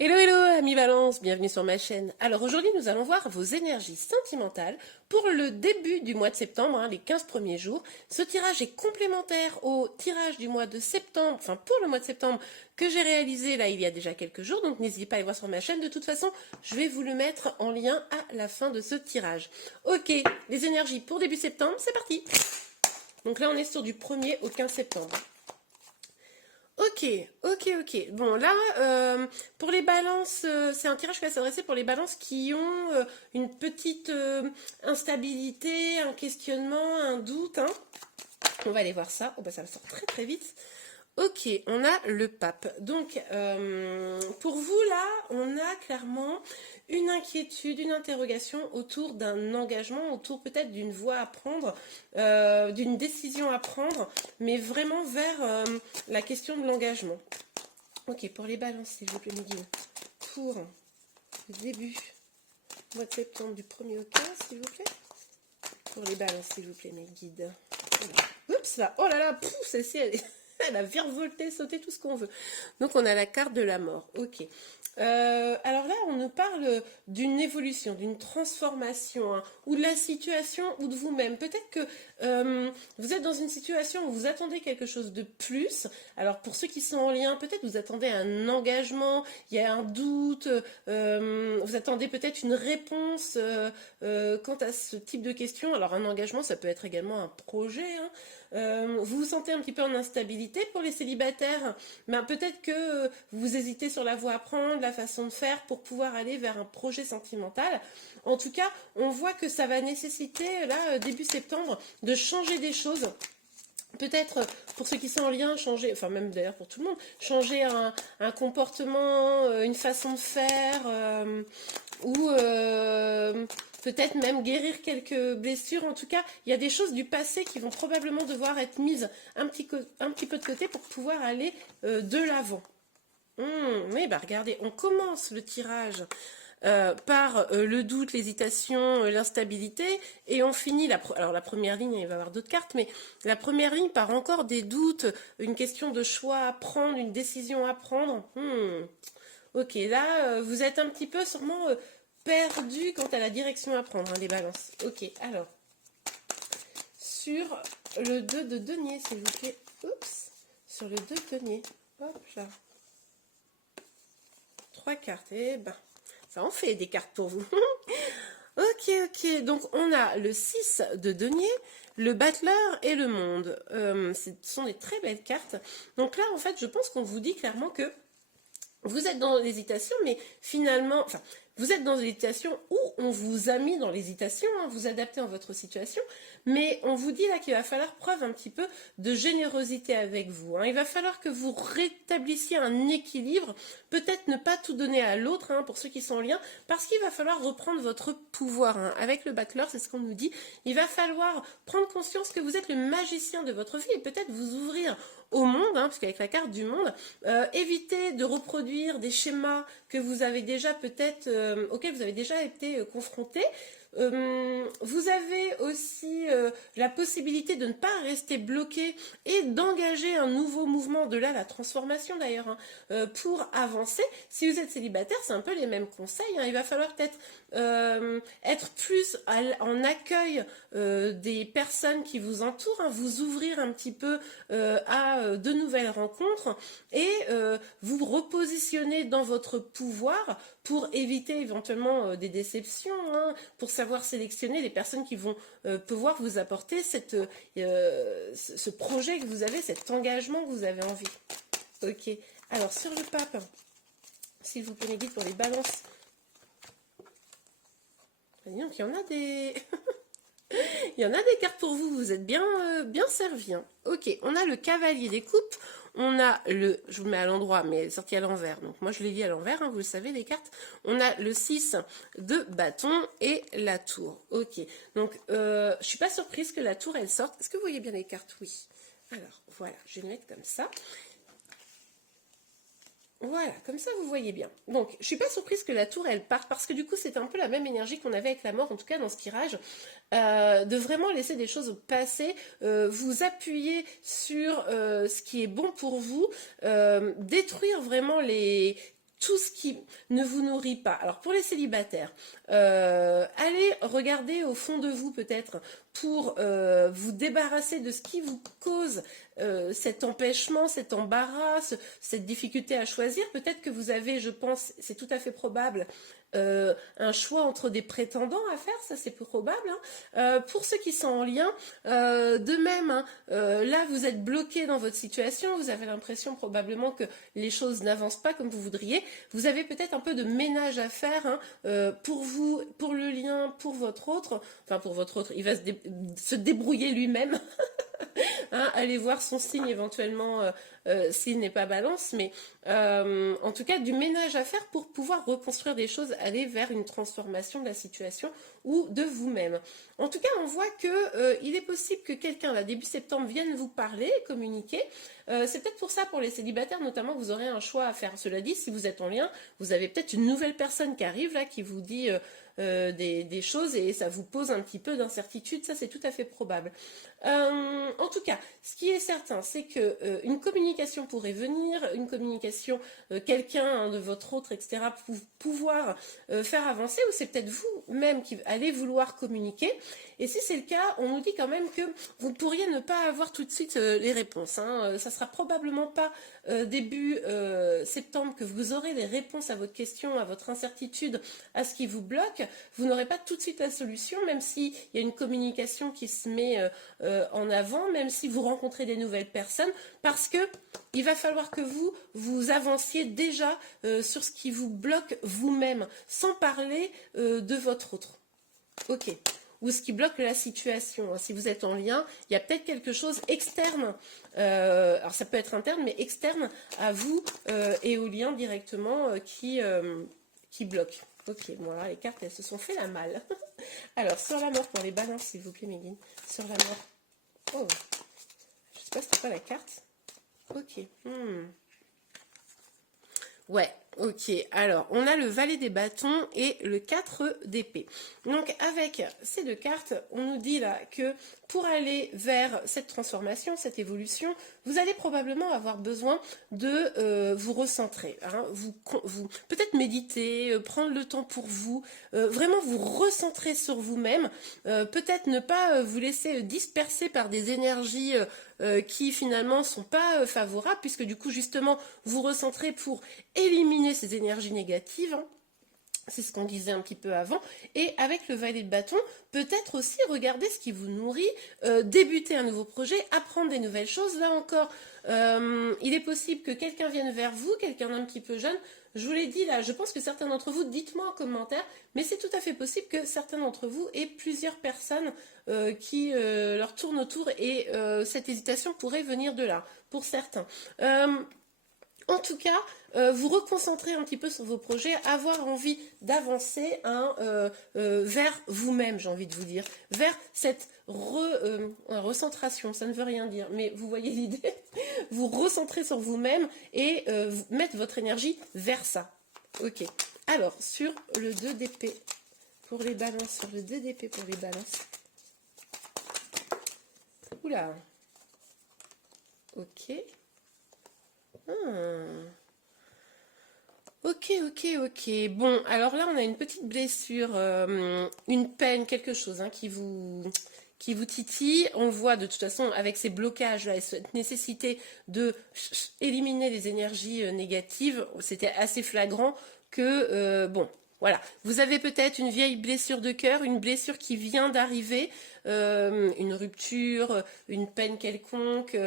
Hello hello amis Balance, bienvenue sur ma chaîne. Alors aujourd'hui nous allons voir vos énergies sentimentales pour le début du mois de septembre, les 15 premiers jours. Ce tirage est complémentaire au tirage du mois de septembre, enfin pour le mois de septembre que j'ai réalisé là il y a déjà quelques jours, donc n'hésitez pas à aller voir sur ma chaîne. De toute façon je vais vous le mettre en lien à la fin de ce tirage. Ok, les énergies pour début septembre, c'est parti. Donc là on est sur du 1er au 15 septembre. Ok, ok. Bon, là, pour les balances, c'est un tirage qui va s'adresser pour les balances qui ont une petite instabilité, un questionnement, un doute, hein. On va aller voir ça. Oh, bah, ça sort très très vite. Ok, on a le pape. Donc, pour vous, là, on a clairement une inquiétude, une interrogation autour d'un engagement, autour peut-être d'une voie à prendre, d'une décision à prendre, mais vraiment vers la question de l'engagement. Ok, pour les balances, s'il vous plaît, mes guides. Pour le début, mois de septembre, du 1er au 15, s'il vous plaît. Pour les balances, s'il vous plaît, mes guides. Oups, là, oh là là, celle-ci, elle a virevolté, sauté, tout ce qu'on veut. Donc, on a la carte de la mort. Ok. Alors là, on nous parle d'une évolution, d'une transformation, hein, ou de la situation, ou de vous-même. Peut-être que vous êtes dans une situation où vous attendez quelque chose de plus. Alors pour ceux qui sont en lien, peut-être vous attendez un engagement, il y a un doute, vous attendez peut-être une réponse quant à ce type de questions. Alors un engagement, ça peut être également un projet, hein. Vous vous sentez un petit peu en instabilité pour les célibataires, mais peut-être que vous hésitez sur la voie à prendre, la façon de faire pour pouvoir aller vers un projet sentimental. En tout cas, on voit que ça va nécessiter, là, début septembre, de changer des choses. Peut-être pour ceux qui sont en lien, changer, enfin même d'ailleurs pour tout le monde, changer un comportement, une façon de faire, ou peut-être même guérir quelques blessures. En tout cas, il y a des choses du passé qui vont probablement devoir être mises un petit peu de côté pour pouvoir aller de l'avant. Mais bah regardez, on commence le tirage par le doute, l'hésitation, l'instabilité, et on finit alors la première ligne, il va y avoir d'autres cartes, mais la première ligne par encore des doutes, une question de choix à prendre, une décision à prendre. Ok, là vous êtes un petit peu sûrement perdu quant à la direction à prendre, hein, les balances. Ok, alors sur le 2 de denier, s'il vous plaît. Oups, sur le 2 de denier. Hop là. 3 cartes. Eh ben, ça en fait des cartes pour vous. Ok. Donc, on a le 6 de denier, le battleur et le monde. Ce sont des très belles cartes. Donc là, en fait, je pense qu'on vous dit clairement que vous êtes dans l'hésitation, mais finalement, enfin, vous êtes dans l'hésitation ou on vous a mis dans l'hésitation, hein, vous adaptez en votre situation, mais on vous dit là qu'il va falloir preuve un petit peu de générosité avec vous, hein. Il va falloir que vous rétablissiez un équilibre, peut-être ne pas tout donner à l'autre, hein, pour ceux qui sont en lien, parce qu'il va falloir reprendre votre pouvoir, hein. Avec le battleur, c'est ce qu'on nous dit, il va falloir prendre conscience que vous êtes le magicien de votre vie et peut-être vous ouvrir au monde, hein, parce qu'avec la carte du monde, évitez de reproduire des schémas que vous avez déjà peut-être, auxquels vous avez déjà été confrontés. Vous avez aussi la possibilité de ne pas rester bloqué et d'engager un nouveau mouvement, de là la transformation d'ailleurs, hein, pour avancer. Si vous êtes célibataire, c'est un peu les mêmes conseils, hein. Il va falloir peut-être être plus en accueil des personnes qui vous entourent, hein, vous ouvrir un petit peu à de nouvelles rencontres et vous repositionner dans votre pouvoir pour éviter éventuellement des déceptions, hein, pour savoir sélectionner les personnes qui vont pouvoir vous apporter ce projet que vous avez, cet engagement que vous avez envie. Ok, alors sur le pape, s'il vous plaît, mes guides pour les balances. Donc il y en a des... Il y en a des cartes pour vous, vous êtes bien servis, hein. Ok, on a le cavalier des coupes, on a le, je vous le mets à l'endroit, mais elle est sortie à l'envers, donc moi je l'ai dit à l'envers, hein, vous le savez les cartes. On a le 6 de bâton et la tour. Ok, donc je suis pas surprise que la tour elle sorte. Est-ce que vous voyez bien les cartes? Oui. Alors voilà, je vais le mettre comme ça. Voilà, comme ça vous voyez bien. Donc, je suis pas surprise que la tour elle parte parce que du coup c'est un peu la même énergie qu'on avait avec la mort, en tout cas dans ce tirage, de vraiment laisser des choses passer, vous appuyer sur ce qui est bon pour vous, détruire vraiment tout ce qui ne vous nourrit pas. Alors pour les célibataires, allez regarder au fond de vous peut-être pour vous débarrasser de ce qui vous cause cet empêchement, cet embarras, cette difficulté à choisir. Peut-être que vous avez, je pense, c'est tout à fait probable, un choix entre des prétendants à faire, ça c'est probable. Hein. Pour ceux qui sont en lien, de même, hein, là vous êtes bloqué dans votre situation, vous avez l'impression probablement que les choses n'avancent pas comme vous voudriez. Vous avez peut-être un peu de ménage à faire hein, pour vous, pour le lien, pour votre autre, enfin pour votre autre, il va se débrouiller lui-même. Hein, allez voir son signe éventuellement s'il n'est pas balance, mais en tout cas du ménage à faire pour pouvoir reconstruire des choses, aller vers une transformation de la situation ou de vous-même. En tout cas, on voit que il est possible que quelqu'un, là, début septembre, vienne vous parler, communiquer. C'est peut-être pour ça, pour les célibataires notamment, que vous aurez un choix à faire. Cela dit, si vous êtes en lien, vous avez peut-être une nouvelle personne qui arrive, là, qui vous dit des choses et ça vous pose un petit peu d'incertitude, ça c'est tout à fait probable. En tout cas, ce qui est certain, c'est que une communication pourrait venir, une communication, quelqu'un hein, de votre autre, etc., pour pouvoir faire avancer, ou c'est peut-être vous-même qui allez vouloir communiquer. Et si c'est le cas, on nous dit quand même que vous pourriez ne pas avoir tout de suite les réponses. Hein. Ça sera probablement pas début septembre que vous aurez les réponses à votre question, à votre incertitude, à ce qui vous bloque. Vous n'aurez pas tout de suite la solution, même s'il y a une communication qui se met en avant, même si vous rencontrez des nouvelles personnes, parce que il va falloir que vous avanciez déjà sur ce qui vous bloque vous-même, sans parler de votre autre. Ok. Ou ce qui bloque la situation. Si vous êtes en lien, il y a peut-être quelque chose externe, alors ça peut être interne, mais externe à vous et au lien directement qui bloque. Ok, bon alors les cartes, elles se sont fait la malle. Alors, sur la mort pour les balances, s'il vous plaît, Megan. Sur la mort. Oh, je sais pas c'était quoi la carte. Ok. Ouais, ok. Alors, on a le valet des bâtons et le 4 d'épée. Donc, avec ces deux cartes, on nous dit là que pour aller vers cette transformation, cette évolution, vous allez probablement avoir besoin de vous recentrer. Hein, vous peut-être méditer, prendre le temps pour vous, vraiment vous recentrer sur vous-même, peut-être ne pas vous laisser disperser par des énergies qui finalement sont pas favorables, puisque du coup justement vous recentrez pour éliminer ces énergies négatives. Hein. C'est ce qu'on disait un petit peu avant. Et avec le valet de bâton, peut-être aussi regarder ce qui vous nourrit, débuter un nouveau projet, apprendre des nouvelles choses. Là encore, il est possible que quelqu'un vienne vers vous, quelqu'un d'un petit peu jeune. Je vous l'ai dit là, je pense que certains d'entre vous, dites-moi en commentaire, mais c'est tout à fait possible que certains d'entre vous aient plusieurs personnes qui leur tournent autour et cette hésitation pourrait venir de là, pour certains. En tout cas, vous reconcentrer un petit peu sur vos projets, avoir envie d'avancer hein, vers vous-même, j'ai envie de vous dire, vers cette recentration, ça ne veut rien dire, mais vous voyez l'idée, vous recentrer sur vous-même et mettre votre énergie vers ça. Ok, alors sur le 2 d'épée pour les balances, sur le 2 d'épée pour les balances. Oula, ok. Ok. Bon, alors là, on a une petite blessure, une peine, quelque chose hein, qui vous titille. On voit de toute façon avec ces blocages là et cette nécessité de éliminer les énergies négatives, c'était assez flagrant que, bon, voilà. Vous avez peut-être une vieille blessure de cœur, une blessure qui vient d'arriver, une rupture, une peine quelconque,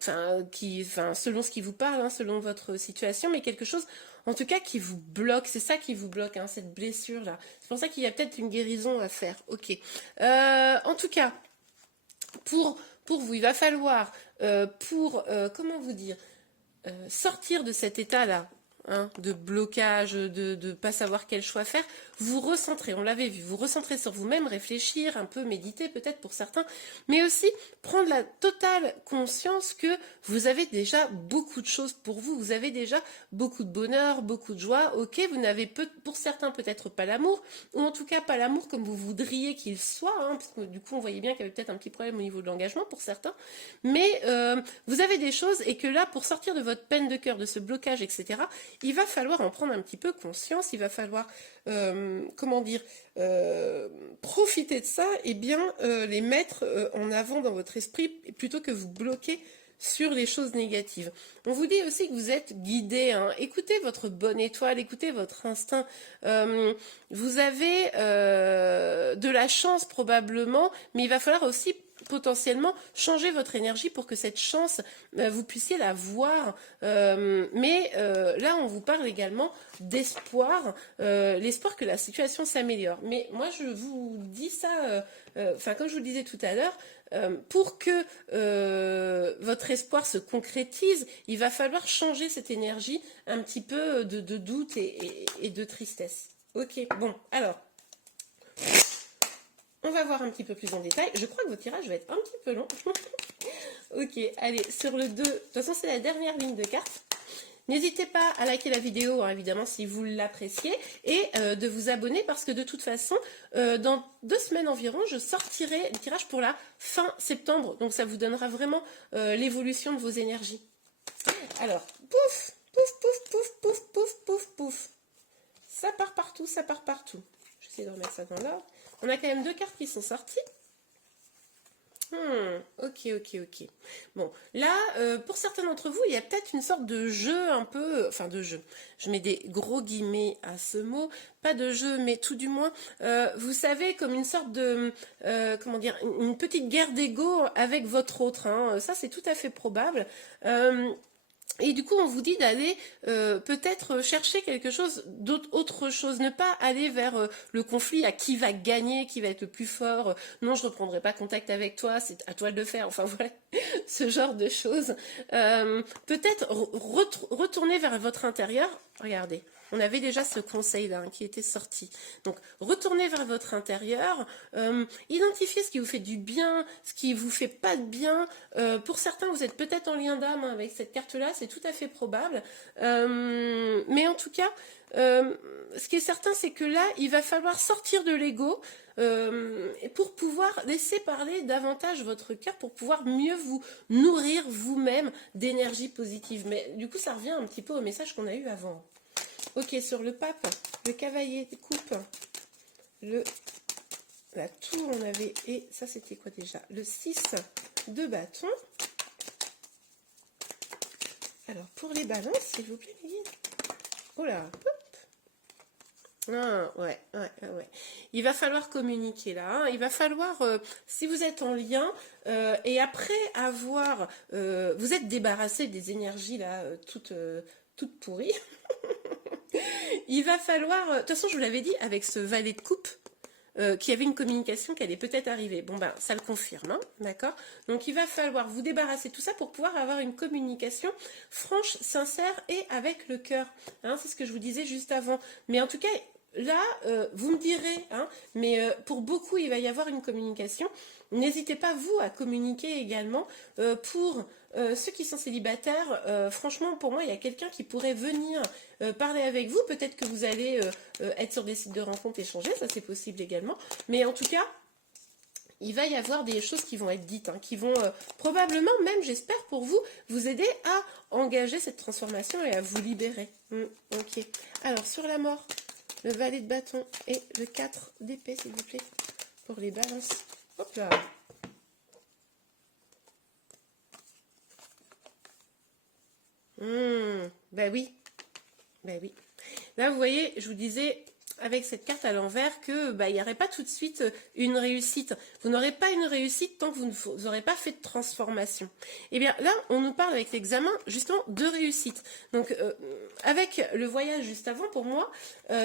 selon ce qui vous parle, hein, selon votre situation, mais quelque chose, en tout cas, qui vous bloque. C'est ça qui vous bloque, hein, cette blessure-là. C'est pour ça qu'il y a peut-être une guérison à faire. Ok. En tout cas, pour vous, il va falloir, comment vous dire, sortir de cet état-là, hein, de blocage, de pas savoir quel choix faire, vous recentrez, on l'avait vu, vous recentrez sur vous-même, réfléchir, un peu méditer peut-être pour certains, mais aussi prendre la totale conscience que vous avez déjà beaucoup de choses pour vous, vous avez déjà beaucoup de bonheur, beaucoup de joie, ok, vous n'avez pour certains peut-être pas l'amour, ou en tout cas pas l'amour comme vous voudriez qu'il soit, hein, parce que du coup on voyait bien qu'il y avait peut-être un petit problème au niveau de l'engagement pour certains, mais vous avez des choses et que là, pour sortir de votre peine de cœur, de ce blocage, etc., il va falloir en prendre un petit peu conscience, il va falloir, comment dire, profiter de ça et bien les mettre en avant dans votre esprit plutôt que vous bloquer sur les choses négatives. On vous dit aussi que vous êtes guidé, hein. Écoutez votre bonne étoile, écoutez votre instinct. Vous avez de la chance probablement, mais il va falloir aussi potentiellement changer votre énergie pour que cette chance, vous puissiez la voir. Mais là, on vous parle également d'espoir, l'espoir que la situation s'améliore. Mais moi, je vous dis ça, enfin, comme je vous le disais tout à l'heure, pour que votre espoir se concrétise, il va falloir changer cette énergie un petit peu de doute et de tristesse. Ok, bon, alors, on va voir un petit peu plus en détail. Je crois que votre tirage va être un petit peu long. Ok, allez, sur le 2, de toute façon c'est la dernière ligne de cartes. N'hésitez pas à liker la vidéo, hein, évidemment, si vous l'appréciez, et de vous abonner, parce que de toute façon, dans 2 semaines environ, je sortirai le tirage pour la fin septembre. Donc ça vous donnera vraiment l'évolution de vos énergies. Alors, pouf, pouf, pouf, pouf, pouf, pouf, pouf, pouf. Ça part partout, ça part partout. J'essaie de remettre ça dans l'ordre. On a quand même 2 cartes qui sont sorties. Ok, ok, ok. Bon, là, pour certains d'entre vous, il y a peut-être une sorte de jeu un peu... Enfin, de jeu. Je mets des gros guillemets à ce mot. Pas de jeu, mais tout du moins, vous savez, comme une sorte de... comment dire, une petite guerre d'ego avec votre autre. Hein. Ça, c'est tout à fait probable. Et du coup, on vous dit d'aller peut-être chercher quelque chose autre chose, ne pas aller vers le conflit à qui va gagner, qui va être le plus fort. Non, je reprendrai pas contact avec toi, c'est à toi de le faire. Enfin voilà, ce genre de choses. Peut-être retourner vers votre intérieur. Regardez, on avait déjà ce conseil-là qui était sorti. Donc, retournez vers votre intérieur, identifiez ce qui vous fait du bien, ce qui vous fait pas de bien. Pour certains, vous êtes peut-être en lien d'âme avec cette carte-là, c'est tout à fait probable. Mais en tout cas, ce qui est certain, c'est que là, il va falloir sortir de l'ego pour pouvoir laisser parler davantage votre cœur, pour pouvoir mieux vous nourrir vous-même d'énergie positive. Mais du coup, ça revient un petit peu au message qu'on a eu avant. Ok, sur le pape, le cavalier de coupe, la tour, on avait, et ça c'était quoi déjà? Le 6 de bâton. Alors, pour les balances, s'il vous plaît, les guides. Oh là, hop. Ah, ouais. Il va falloir communiquer là. Hein. Il va falloir, si vous êtes en lien, et après avoir, vous êtes débarrassé des énergies là, toutes pourries. Il va falloir, de toute façon, je vous l'avais dit, avec ce valet de coupe, qu'il y avait une communication qui allait peut-être arriver. Bon, ben, ça le confirme, hein, d'accord? Donc, il va falloir vous débarrasser de tout ça pour pouvoir avoir une communication franche, sincère et avec le cœur. Hein, c'est ce que je vous disais juste avant. Mais en tout cas, là, vous me direz, hein, mais pour beaucoup, il va y avoir une communication. N'hésitez pas, vous, à communiquer également pour... ceux qui sont célibataires, franchement, pour moi, il y a quelqu'un qui pourrait venir parler avec vous. Peut-être que vous allez être sur des sites de rencontres, échanger, ça c'est possible également. Mais en tout cas, il va y avoir des choses qui vont être dites, hein, qui vont probablement, même j'espère pour vous, vous aider à engager cette transformation et à vous libérer. Ok. Alors, sur la mort, le valet de bâton et le 4 d'épée, s'il vous plaît, pour les balances. Hop là. Ben oui. Là, vous voyez, je vous disais, avec cette carte à l'envers que il n'y aurait pas tout de suite une réussite. Vous n'aurez pas une réussite tant que vous n'aurez pas fait de transformation. Et bien là, on nous parle avec l'examen justement de réussite. Donc avec le voyage juste avant, pour moi,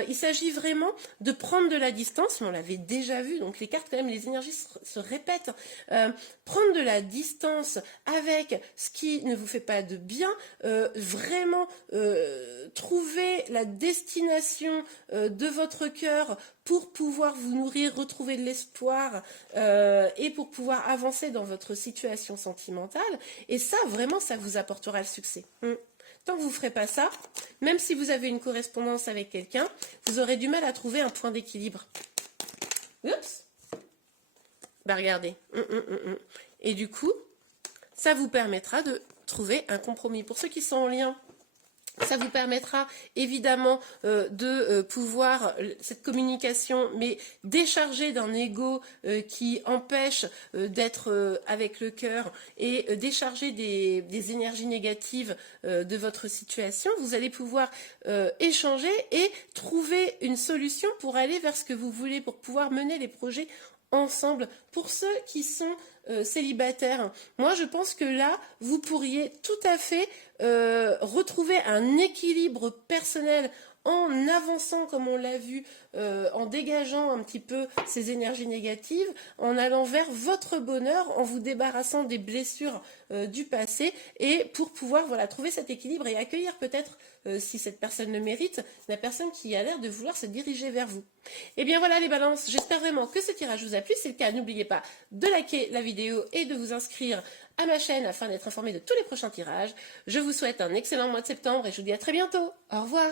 il s'agit vraiment de prendre de la distance, mais on l'avait déjà vu, donc les cartes quand même, les énergies se répètent. Prendre de la distance avec ce qui ne vous fait pas de bien, vraiment trouver la destination de votre cœur pour pouvoir vous nourrir, retrouver de l'espoir et pour pouvoir avancer dans votre situation sentimentale. Et ça, vraiment, ça vous apportera le succès. Tant que vous ne ferez pas ça, même si vous avez une correspondance avec quelqu'un, vous aurez du mal à trouver un point d'équilibre. Oups. Bah regardez. Et du coup, ça vous permettra de trouver un compromis. Pour ceux qui sont en lien, ça vous permettra évidemment de pouvoir, cette communication, mais décharger d'un ego qui empêche d'être avec le cœur et décharger des énergies négatives de votre situation. Vous allez pouvoir échanger et trouver une solution pour aller vers ce que vous voulez, pour pouvoir mener les projets ensemble. Pour ceux qui sont célibataires, moi je pense que là, vous pourriez tout à fait retrouver un équilibre personnel en avançant, comme on l'a vu, en dégageant un petit peu ces énergies négatives, en allant vers votre bonheur, en vous débarrassant des blessures du passé, et pour pouvoir trouver cet équilibre et accueillir peut-être, si cette personne le mérite, la personne qui a l'air de vouloir se diriger vers vous. Et bien voilà les balances, j'espère vraiment que ce tirage vous a plu. Si c'est le cas, n'oubliez pas de liker la vidéo et de vous inscrire à ma chaîne afin d'être informé de tous les prochains tirages. Je vous souhaite un excellent mois de septembre et je vous dis à très bientôt. Au revoir.